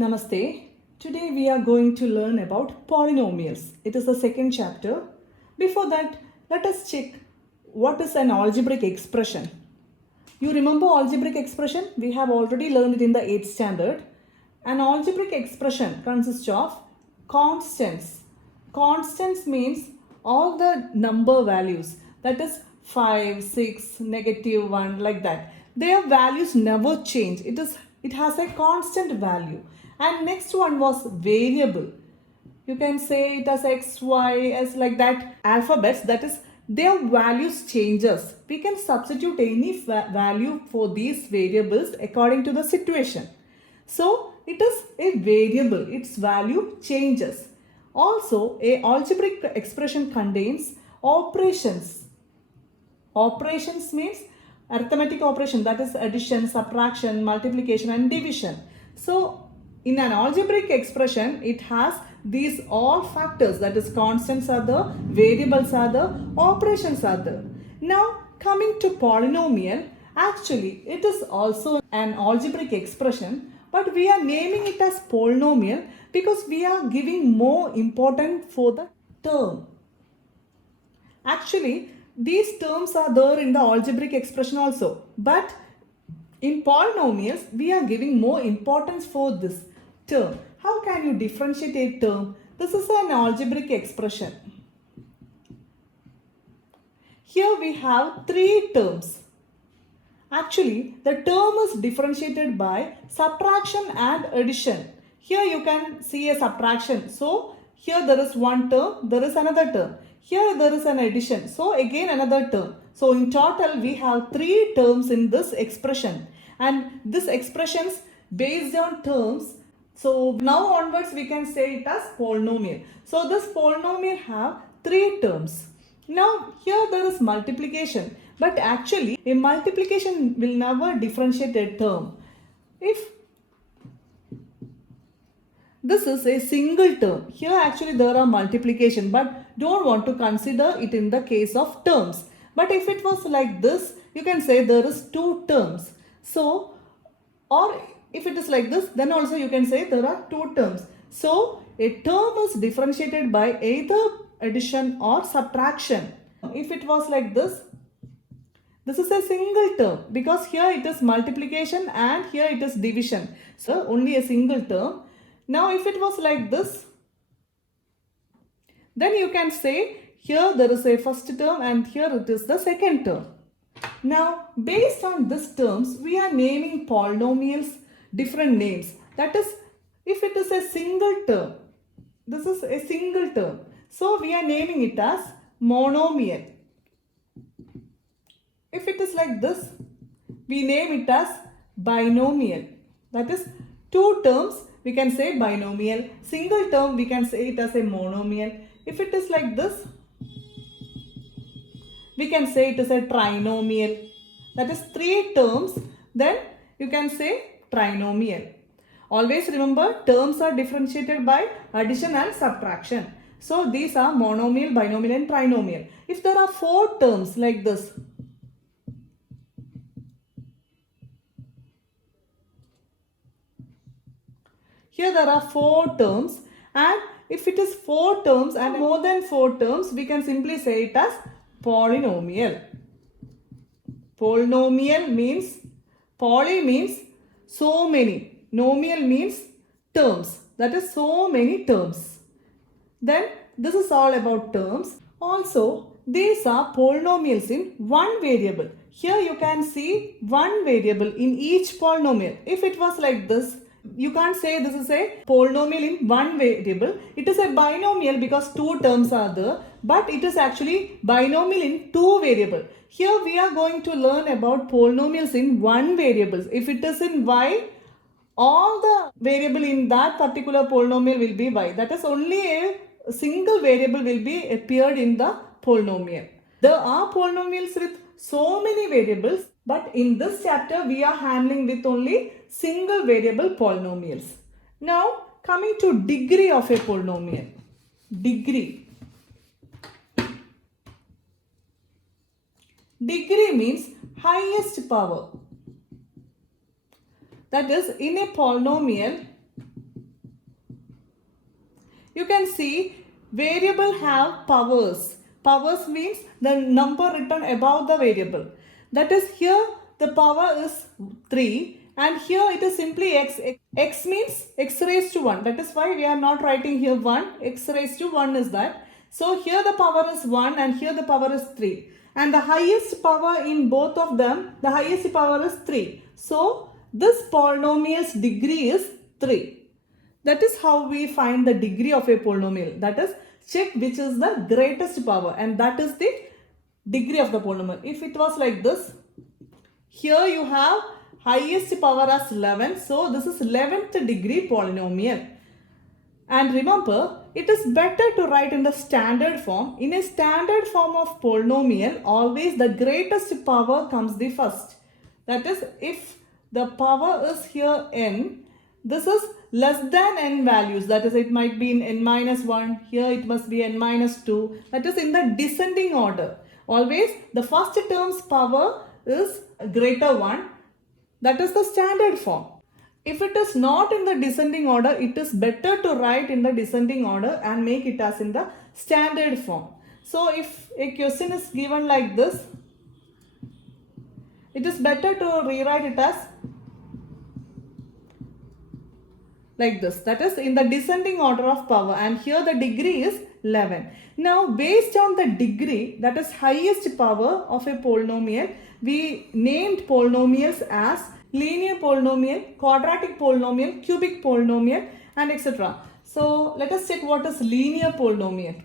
Namaste. Today we are going to learn about polynomials. It is the second chapter. Before that, let us check what is an algebraic expression. You remember algebraic expression? We have already learned it in the 8th standard. An algebraic expression consists of constants. Constants means all the number values, that is 5, 6, -1, like that. Their values never change. It has a constant value. And next one was variable. You can say it as x, y, as like that alphabets, that is their values changes. We can substitute any value for these variables according to the situation. So it is a variable, its value changes. Also, a algebraic expression contains operations. Operations means arithmetic operation, that is addition, subtraction, multiplication and division. So in an algebraic expression, it has these all factors, that is constants are there, variables are there, operations are there. Now coming to polynomial, actually it is also an algebraic expression, but we are naming it as polynomial because we are giving more importance for the term. Actually, these terms are there in the algebraic expression also, but in polynomials, we are giving more importance for this term. How can you differentiate a term? This is an algebraic expression. Here we have three terms. Actually, the term is differentiated by subtraction and addition. Here you can see a subtraction. So, here there is one term, there is another term. Here there is an addition. So, again another term. So, in total we have three terms in this expression. And this expressions based on terms. So, now onwards we can say it as polynomial. So, this polynomial have three terms. Now, here there is multiplication. But actually, a multiplication will never differentiate a term. If this is a single term, here actually there are multiplication, but don't want to consider it in the case of terms. But if it was like this, you can say there is two terms. So, or if it is like this, then also you can say there are two terms. So, a term is differentiated by either addition or subtraction. If it was like this is a single term because here it is multiplication and here it is division. So, only a single term. Now, if it was like this, then you can say here there is a first term and here it is the second term. Now, based on these terms, we are naming polynomials different names. That is, if it is a single term, this is a single term. So, we are naming it as monomial. If it is like this, we name it as binomial. That is, two terms we can say binomial. Single term we can say it as a monomial. If it is like this, we can say it is a trinomial. That is three terms, then you can say trinomial. Always remember, terms are differentiated by addition and subtraction. So these are monomial, binomial and trinomial. If there are four terms like this, here there are four terms, and if it is four terms and more than four terms, we can simply say it as polynomial. Polynomial means, poly means so many, nomial means terms, that is so many terms. Then this is all about terms. Also, these are polynomials in one variable. Here you can see one variable in each polynomial. If it was like this, you can't say this is a polynomial in one variable. It is a binomial because two terms are there, but it is actually binomial in two variables. Here we are going to learn about polynomials in one variable. If it is in y, all the variable in that particular polynomial will be y. That is, only a single variable will be appeared in the polynomial. There are polynomials with so many variables, but in this chapter we are handling with only single variable polynomials. Now coming to degree of a polynomial. Degree. Degree means highest power. That is, in a polynomial, you can see variable have powers. Powers means the number written above the variable. That is, here the power is 3 and here it is simply x. X means x raised to 1. That is why we are not writing here 1. X raised to 1 is that. So here the power is 1 and here the power is 3. And the highest power in both of them, the highest power is 3. So this polynomial's degree is 3. That is how we find the degree of a polynomial. That is, check which is the greatest power, and that is the degree of the polynomial. If it was like this, here you have highest power as 11. So this is 11th degree polynomial. And remember, it is better to write in the standard form. In a standard form of polynomial, always the greatest power comes the first. That is, if the power is here n, this is less than n values. That is, it might be in n minus 1. Here it must be n minus 2. That is in the descending order. Always the first term's power is greater 1. That is the standard form. If it is not in the descending order, it is better to write in the descending order and make it as in the standard form. So if a question is given like this, it is better to rewrite it as like this. That is in the descending order of power, and here the degree is 11. Now based on the degree, that is highest power of a polynomial, we named polynomials as linear polynomial, quadratic polynomial, cubic polynomial, and etc. So let us check what is linear polynomial.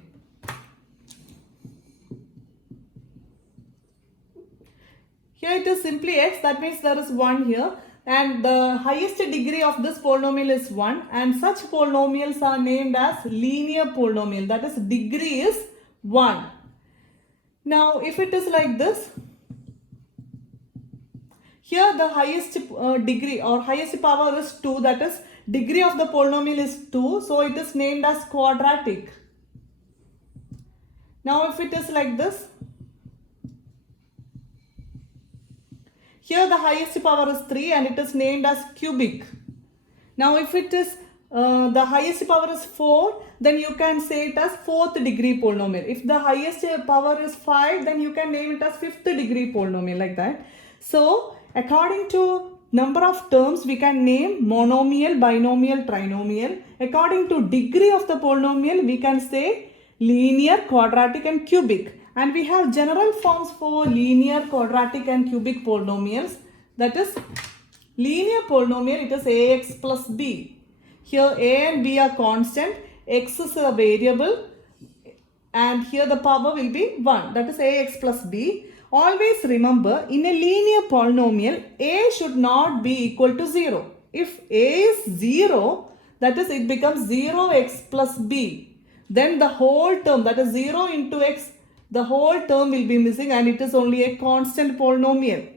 Here it is simply x, that means there is 1 here, and the highest degree of this polynomial is 1, and such polynomials are named as linear polynomial, that is degree is 1. Now if it is like this, here the highest degree or highest power is 2, that is degree of the polynomial is 2, so it is named as quadratic. Now if it is like this, here the highest power is 3 and it is named as cubic. Now if it is the highest power is 4, then you can say it as 4th degree polynomial. If the highest power is 5, then you can name it as 5th degree polynomial, like that. So according to number of terms, we can name monomial, binomial, trinomial. According to degree of the polynomial, we can say linear, quadratic, and cubic. And we have general forms for linear, quadratic, and cubic polynomials. That is, linear polynomial, it is ax plus b. Here a and b are constant, x is a variable, and here the power will be 1. That is ax plus b. Always remember, in a linear polynomial, a should not be equal to 0. If a is 0, that is, it becomes 0x plus b. Then the whole term, that is 0 into x, the whole term will be missing, and it is only a constant polynomial.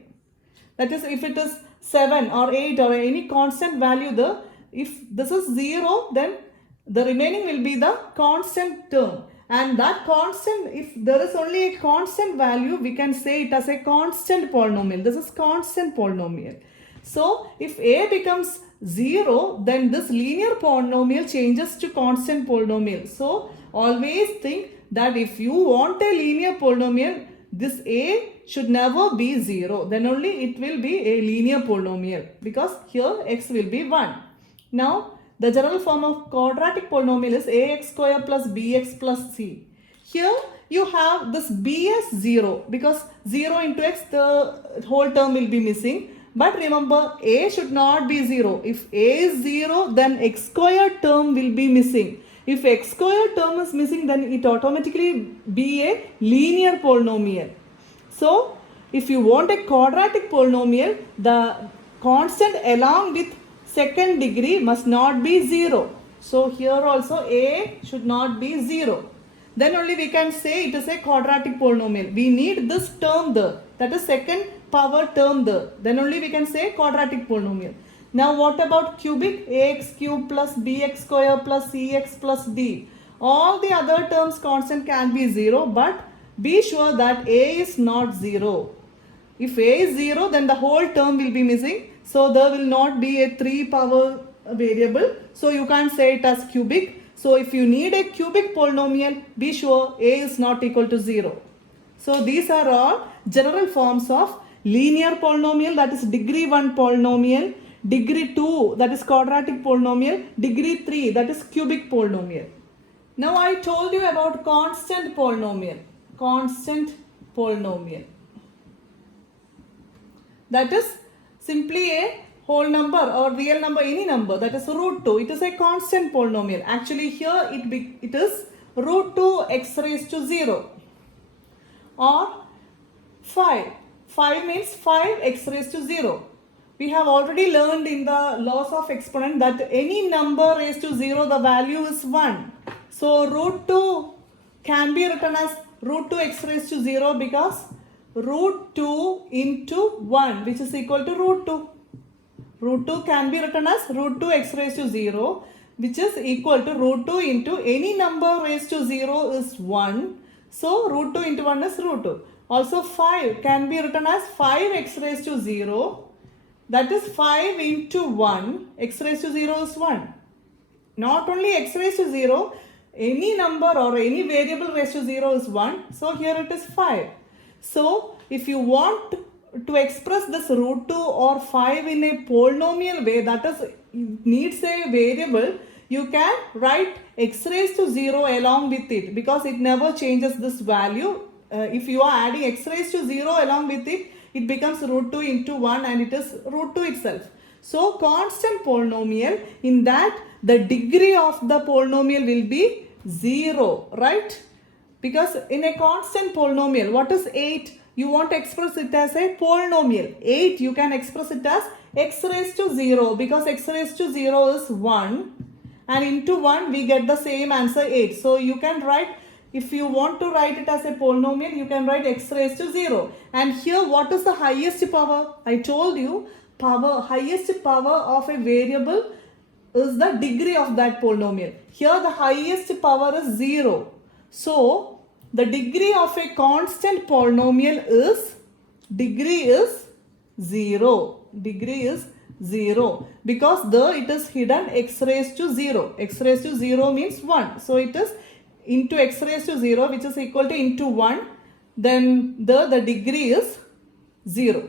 That is, if it is 7 or 8 or any constant value, if this is 0, then the remaining will be the constant term. And that constant, if there is only a constant value, we can say it as a constant polynomial. This is constant polynomial. So if a becomes 0, then this linear polynomial changes to constant polynomial. So always think that if you want a linear polynomial, this a should never be 0. Then only it will be a linear polynomial, because here x will be 1. Now the general form of quadratic polynomial is ax square plus bx plus c. Here you have this b as 0, because 0 into x, the whole term will be missing. But remember, a should not be 0. If a is 0, then x square term will be missing. If x square term is missing, then it automatically be a linear polynomial. So if you want a quadratic polynomial, the constant along with second degree must not be 0. So here also a should not be 0. Then only we can say it is a quadratic polynomial. We need this term there, that is second power term there. Then only we can say quadratic polynomial. Now what about cubic? Ax cube plus bx square plus cx plus d. All the other terms constant can be 0, but be sure that a is not 0. If a is 0, then the whole term will be missing. So there will not be a 3 power variable. So you can't say it as cubic. So if you need a cubic polynomial, be sure a is not equal to 0. So these are all general forms of linear polynomial, that is degree 1 polynomial, degree 2 that is quadratic polynomial, degree 3 that is cubic polynomial. Now I told you about constant polynomial. Constant polynomial. That is simply a whole number or real number, any number, that is root 2. It is a constant polynomial. Actually here it is root 2 x raised to 0 or 5. 5 means 5x raised to 0. We have already learned in the laws of exponent that any number raised to 0, the value is 1. So root 2 can be written as root 2x raised to 0 because root 2 into 1, which is equal to root 2. Root 2 can be written as root 2x raised to 0, which is equal to root 2 into any number raised to 0 is 1. So root 2 into 1 is root 2. Also 5 can be written as 5x raised to 0. That is 5 into 1. X raised to 0 is 1. Not only x raised to 0, any number or any variable raised to 0 is 1. So here it is 5. So if you want to express this root 2 or 5 in a polynomial way, that is needs a variable, you can write x raised to 0 along with it because it never changes this value. If you are adding x raised to 0 along with it, it becomes root 2 into 1 and it is root 2 itself. So constant polynomial, in that the degree of the polynomial will be 0, right? Because in a constant polynomial, what is 8? You want to express it as a polynomial. 8 you can express it as x raised to 0 because x raised to 0 is 1 and into 1 we get the same answer 8. So you can write, if you want to write it as a polynomial, you can write x raised to 0. And here what is the highest power? I told you highest power of a variable is the degree of that polynomial. Here the highest power is 0. So the degree of a constant polynomial is, degree is 0. Degree is 0 because there it is hidden x raised to 0. X raised to 0 means 1. So it is into x raised to 0, which is equal to into 1. Then the degree is 0.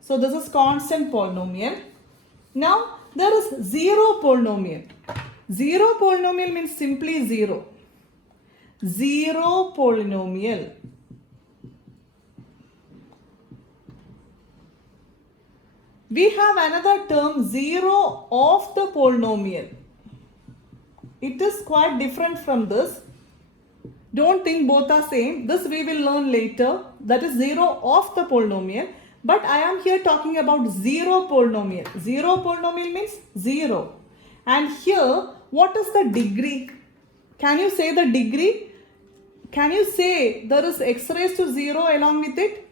So this is constant polynomial. Now there is zero polynomial. Zero polynomial means simply 0. Zero polynomial. We have another term, zero of the polynomial. It is quite different from this. Don't think both are same. This we will learn later. That is zero of the polynomial. But I am here talking about zero polynomial. Zero polynomial means 0. And here, what is the degree? Can you say the degree? Can you say there is x raised to 0 along with it?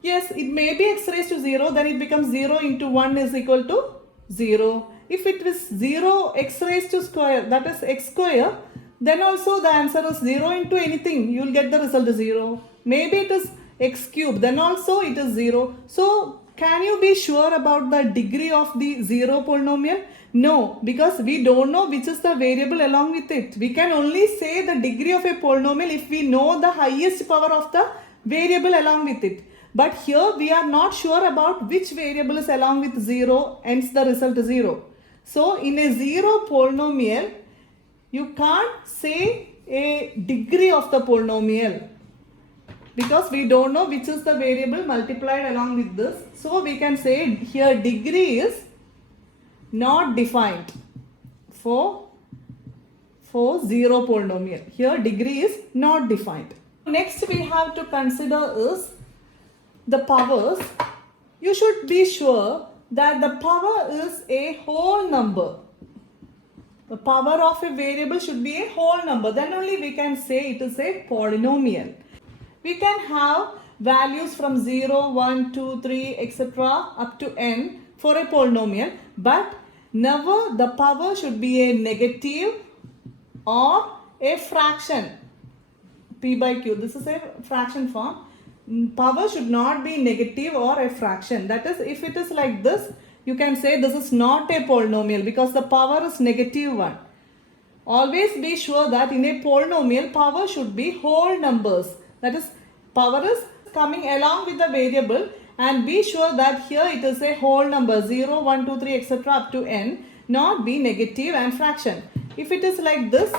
Yes, it may be x raised to 0, then it becomes 0 into 1 is equal to 0. If it is 0 x raised to square, that is x square, then also the answer is 0 into anything, you will get the result 0. Maybe it is x cube, then also it is 0. So can you be sure about the degree of the 0 polynomial? No, because we don't know which is the variable along with it. We can only say the degree of a polynomial if we know the highest power of the variable along with it. But here we are not sure about which variable is along with 0, hence the result is 0. So in a 0 polynomial, you can't say a degree of the polynomial because we don't know which is the variable multiplied along with this. So we can say here degree is not defined for 0 polynomial. Here degree is not defined. Next we have to consider is the powers. You should be sure that the power is a whole number. The power of a variable should be a whole number. Then only we can say it is a polynomial. We can have values from 0, 1, 2, 3, etc. up to n for a polynomial, but never the power should be a negative or a fraction. P by Q. This is a fraction form. Power should not be negative or a fraction. That is, if it is like this, you can say this is not a polynomial because the power is negative 1. Always be sure that in a polynomial, power should be whole numbers. That is, power is coming along with the variable, and be sure that here it is a whole number 0, 1, 2, 3, etc. up to n, not be negative and fraction. If it is like this,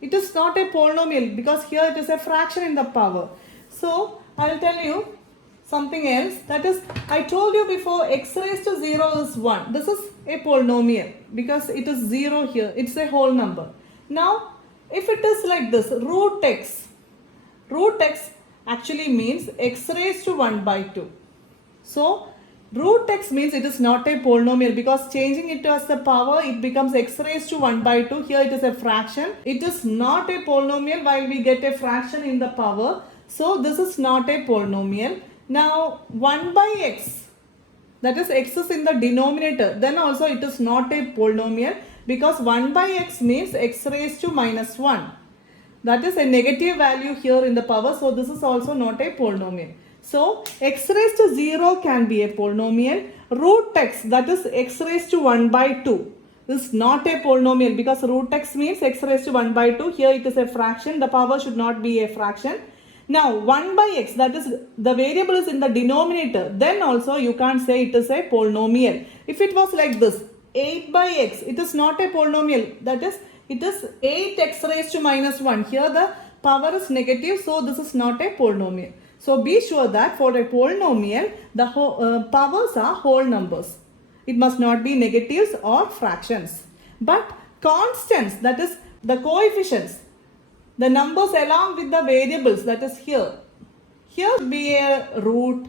it is not a polynomial because here it is a fraction in the power. So I will tell you something else. That is, I told you before, x raised to 0 is 1. This is a polynomial because it is 0 here. It's a whole number. Now, if it is like this, root x actually means x raised to 1 by 2. So, root x means it is not a polynomial because changing it as the power, it becomes x raised to 1 by 2. Here it is a fraction. It is not a polynomial while we get a fraction in the power. So, this is not a polynomial. Now, 1 by x, that is x is in the denominator, then also it is not a polynomial because 1 by x means x raised to minus 1. That is a negative value here in the power, so this is also not a polynomial. So, x raised to 0 can be a polynomial. Root x, that is x raised to 1 by 2, is not a polynomial because root x means x raised to 1 by 2. Here it is a fraction, the power should not be a fraction. Now 1 by x, that is the variable is in the denominator, then also you can't say it is a polynomial. If it was like this, 8 by x, it is not a polynomial, that is it is 8x raised to minus 1. Here the power is negative, so this is not a polynomial. So be sure that for a polynomial, the powers are whole numbers. It must not be negatives or fractions. But constants, that is the coefficients, the numbers along with the variables, that is here be a root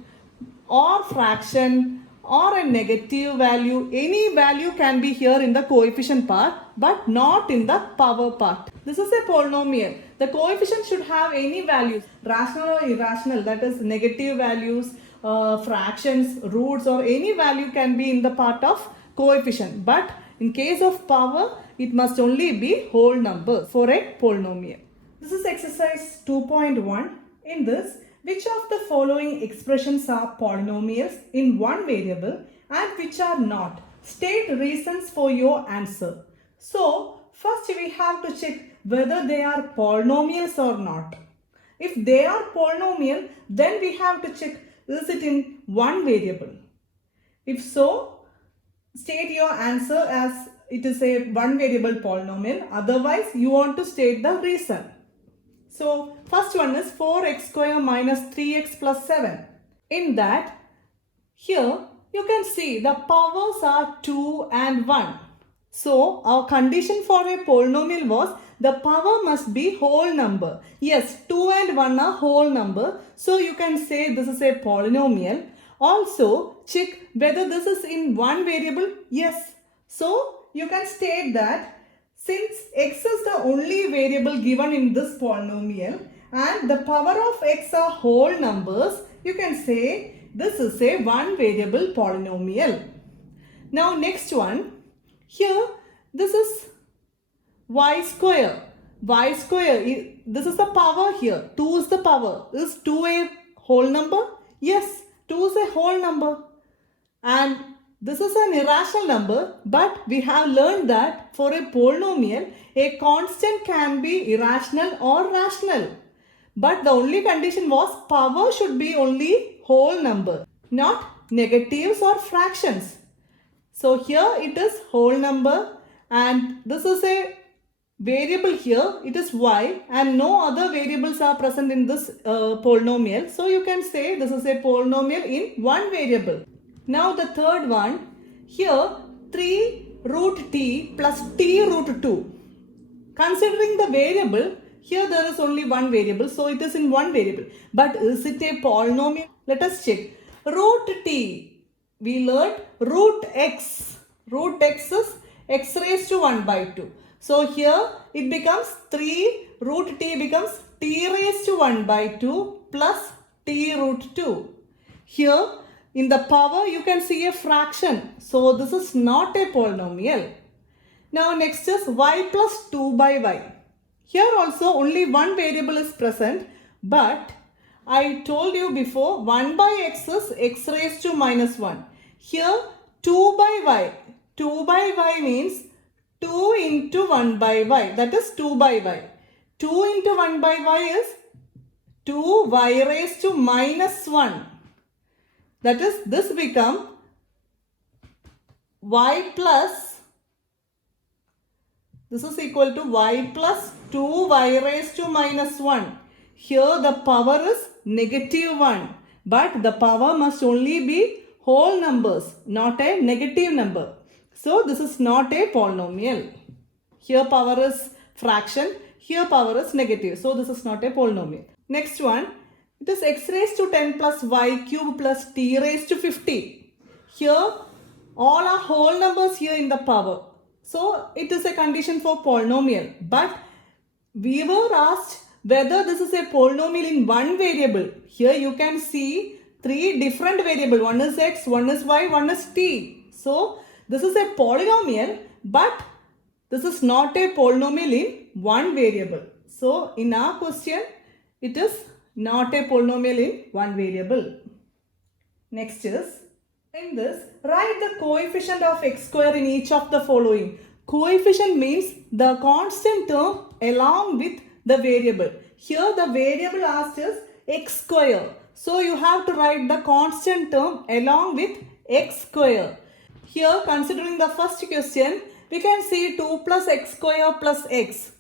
or fraction or a negative value. Any value can be here in the coefficient part but not in the power part. This is a polynomial. The coefficient should have any values, rational or irrational, that is negative values, fractions, roots, or any value can be in the part of coefficient. But in case of power, it must only be whole numbers for a polynomial. This is exercise 2.1. In this, which of the following expressions are polynomials in one variable and which are not? State reasons for your answer. So, first we have to check whether they are polynomials or not. If they are polynomial, then we have to check, is it in one variable? If so, state your answer as it is a one variable polynomial. Otherwise, you want to state the reason. So, first one is 4x square minus 3x plus 7. In that, here you can see the powers are 2 and 1. So, our condition for a polynomial was the power must be whole number. Yes, 2 and 1 are whole number. So, you can say this is a polynomial. Also, check whether this is in one variable. Yes. So, you can state that since x is the only variable given in this polynomial and the power of x are whole numbers, you can say this is a one variable polynomial. Now next one, here this is y square. Y square, this is the power here. 2 is the power. Is 2 a whole number? Yes, 2 is a whole number. And this is an irrational number, but we have learned that for a polynomial, a constant can be irrational or rational. But the only condition was power should be only whole number, not negatives or fractions. So here it is whole number and this is a variable here, it is y and no other variables are present in this polynomial. So you can say this is a polynomial in one variable. Now the third one, here 3 root t plus t root 2. Considering the variable, here there is only one variable, so it is in one variable. But is it a polynomial? Let us check. Root t, we learned root x. Root x is x raised to 1 by 2. So here it becomes 3 root t becomes t raised to 1 by 2 plus t root 2. Here in the power you can see a fraction. So this is not a polynomial. Now next is y plus 2 by y. Here also only one variable is present, but I told you before 1 by x is x raised to minus 1. Here 2 by y. 2 by y means 2 into 1 by y, that is 2 by y. 2 into 1 by y is 2y raised to minus 1. That is, this become y plus, this is equal to y plus 2y raised to minus 1. Here the power is negative 1. But the power must only be whole numbers, not a negative number. So this is not a polynomial. Here power is fraction, here power is negative. So this is not a polynomial. Next one, it is x raised to 10 plus y cube plus t raised to 50. Here all are whole numbers here in the power. So it is a condition for polynomial. But we were asked whether this is a polynomial in one variable. Here you can see three different variables. One is x, one is y, one is t. So this is a polynomial, but this is not a polynomial in one variable. So in our question, it is not a polynomial in one variable. Next is, in this, write the coefficient of x square in each of the following. Coefficient means the constant term along with the variable. Here the variable asked is x square. So you have to write the constant term along with x square. Here, considering the first question, we can see 2 plus x square plus x.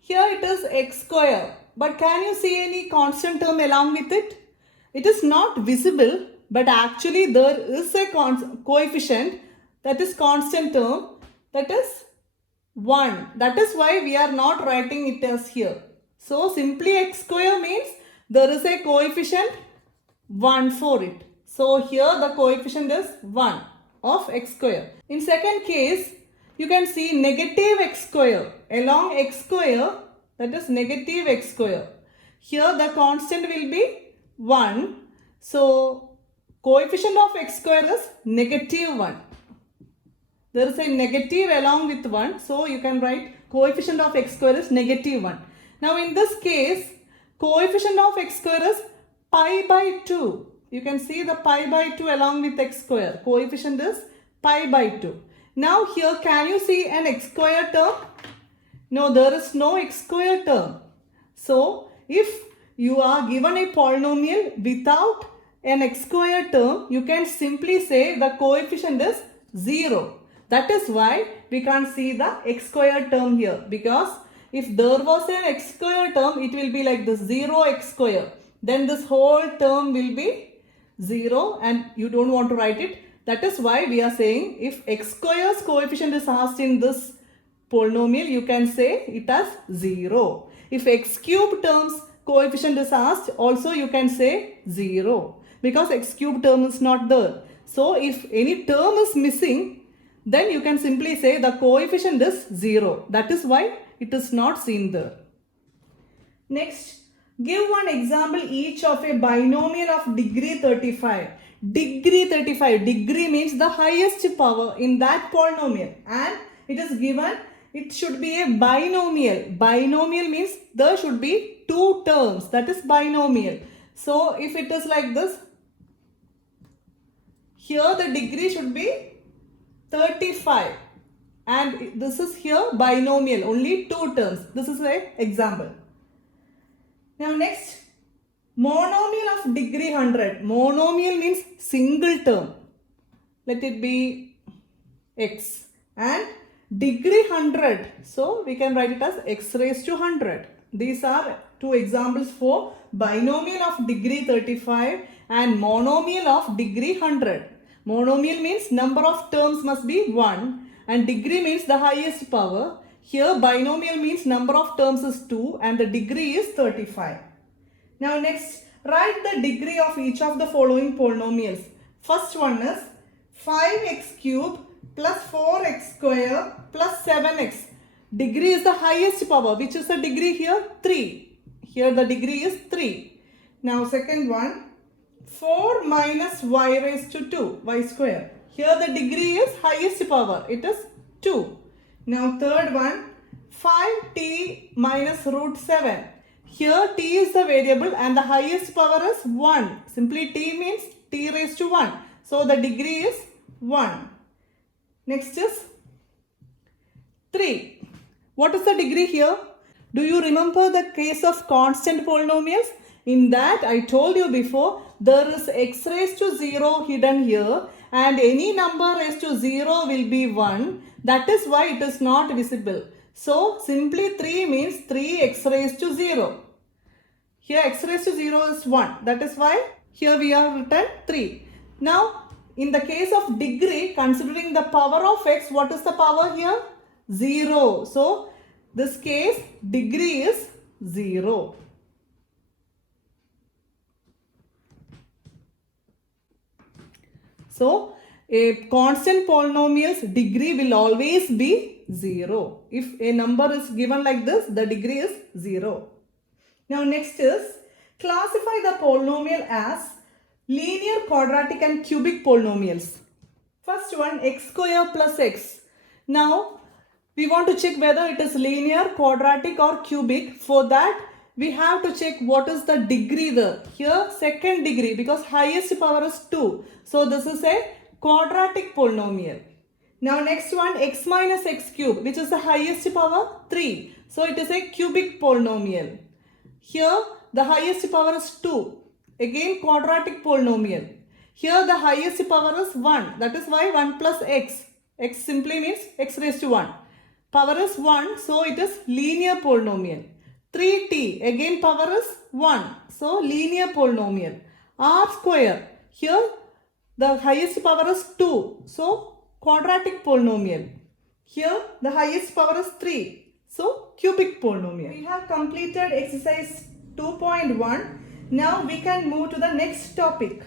Here it is x square. But can you see any constant term along with it? It is not visible, but actually there is a coefficient, that is constant term, that is 1. That is why we are not writing it as here. So simply x square means there is a coefficient 1 for it. So here the coefficient is 1 of x square. In second case, you can see negative x square along x square, that is negative x square. Here the constant will be 1. So coefficient of x square is negative 1. There is a negative along with 1. So you can write coefficient of x square is negative 1. Now in this case, coefficient of x square is pi by 2. You can see the pi by 2 along with x square. Coefficient is pi by 2. Now here can you see an x square term? No, there is no x square term. So if you are given a polynomial without an x square term, you can simply say the coefficient is 0. That is why we can't see the x square term here, because if there was an x square term, it will be like this 0x square. Then this whole term will be 0 and you don't want to write it. That is why we are saying if x square's coefficient is asked in this polynomial, you can say it as 0. If x cube term's coefficient is asked, also you can say 0, because x cube term is not there. So if any term is missing, then you can simply say the coefficient is 0. That is why it is not seen there. Next, give one example each of a binomial of degree 35. Degree 35. Degree means the highest power in that polynomial. And it is given, it should be a binomial. Binomial means there should be two terms. That is binomial. So if it is like this, here the degree should be 35. And this is here binomial, only two terms. This is an example. Now next, monomial of degree 100. Monomial means single term. Let it be x. And degree 100. So we can write it as x raised to 100. These are two examples for binomial of degree 35 and monomial of degree 100. Monomial means number of terms must be 1. And degree means the highest power. Here binomial means number of terms is 2 and the degree is 35. Now next, write the degree of each of the following polynomials. First one is 5x cube plus 4x square plus 7x. Degree is the highest power. Which is the degree here? 3. Here the degree is 3. Now second one, 4 minus y raised to 2, y square. Here the degree is highest power. It is 2. Now third one, 5t minus root 7. Here t is the variable and the highest power is 1. Simply t means t raised to 1. So the degree is 1. Next is 3 3. What is the degree here? Do you remember the case of constant polynomials? In that I told you before, there is x raised to 0 hidden here and any number raised to 0 will be 1. That is why it is not visible. So simply 3 means 3x raised to 0. Here x raised to 0 is 1. That is why here we have written 3. Now in the case of degree, considering the power of x, what is the power here? 0. So this case degree is 0. So a constant polynomial's degree will always be 0. If a number is given like this, the degree is 0. Now next is classify the polynomial as linear, quadratic and cubic polynomials. First one, x square plus x. Now we want to check whether it is linear, quadratic or cubic. For that we have to check what is the degree there. Here second degree because highest power is 2. So this is a quadratic polynomial. Now next one, x minus x cube, which is the highest power 3. So it is a cubic polynomial. Here the highest power is 2. Again quadratic polynomial. Here the highest power is 1. That is why 1 plus x. X simply means x raised to 1. Power is 1. So it is linear polynomial. 3t. Again power is 1. So linear polynomial. R square. Here the highest power is 2. So quadratic polynomial. Here the highest power is 3. So cubic polynomial. We have completed exercise 2.1. Now we can move to the next topic.